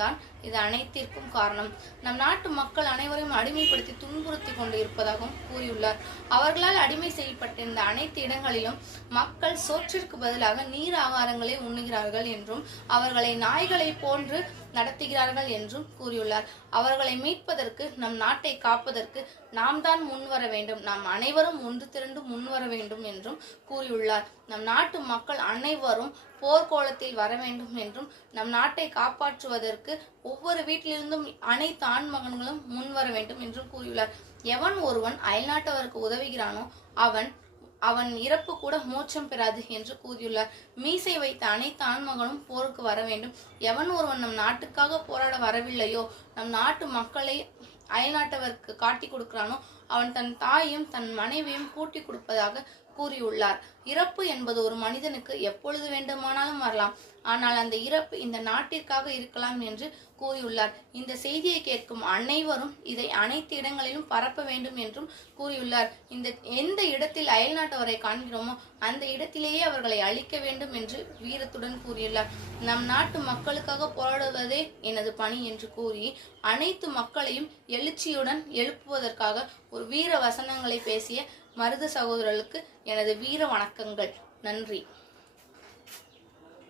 தான் இது அனைத்திற்கும் காரணம். நம் நாட்டு மக்கள் அனைவரையும் அடிமைப்படுத்தி துன்புறுத்தி கொண்டு இருப்பதாகவும் கூறியுள்ளார். அவர்களால் அடிமை செய்யப்பட்டிருந்த அனைத்து இடங்களிலும் மக்கள் சோற்றிற்கு பதிலாக நீர் ஆகாரங்களை உண்ணுகிறார்கள் என்றும் அவர்களை நாய்களை போன்று நடத்துகிறார்கள் என்றும் கூறியுள்ளார். அவர்களை மீட்பதற்கு, நம் நாட்டை காப்பதற்கு நாம் தான் முன்வர வேண்டும், நாம் அனைவரும் ஒன்று திரண்டு முன்வர வேண்டும் என்றும் கூறியுள்ளார். நம் நாட்டு மக்கள் அனைவரும் போர்க்கோலத்தில் வர வேண்டும் என்றும், நம் நாட்டை காப்பாற்றுவதற்கு ஒவ்வொரு வீட்டிலிருந்தும் அனைத்து ஆண் மகன்களும் முன்வர வேண்டும் என்றும் கூறியுள்ளார். எவன் ஒருவன் அயல்நாட்டவருக்கு உதவுகிறானோ அவன் இறப்பு கூட மோட்சம் பெறாது என்று கூறியுள்ளார். மீசை வைத்த அனைத்து ஆண்மகனும் போருக்கு வர வேண்டும். எவன் ஒருவன் நம் நாட்டுக்காக போராட வரவில்லையோ, நம் நாட்டு மக்களை அயல்நாட்டவருக்கு காட்டி கொடுக்கிறானோ, அவன் தன் தாயையும் தன் மனைவியும் கூட்டி கொடுப்பதாக கூறியுள்ளார். இறப்பு என்பது ஒரு மனிதனுக்கு எப்பொழுது வேண்டுமானாலும் வரலாம். ஆனால் அந்த இறப்பு இந்த நாட்டிற்காக இருக்கலாம் என்று கூறியுள்ளார். இந்த செய்தியை கேட்கும் அனைவரும் இதை அனைத்து இடங்களிலும் பரப்ப வேண்டும் என்றும் கூறியுள்ளார். எந்த இடத்தில் அயல்நாட்டவரை காண்கிறோமோ அந்த இடத்திலேயே அவர்களை அழிக்க வேண்டும் என்று வீரத்துடன் கூறியுள்ளார். நம் நாட்டு மக்களுக்காக போராடுவதே எனது பணி என்று கூறி அனைத்து மக்களையும் எழுச்சியுடன் எழுப்புவதற்காக ஒரு வீர வசனங்களை பேசிய மருது சகோதரர்களுக்கு எனது வீர வணக்கங்கள். நன்றி.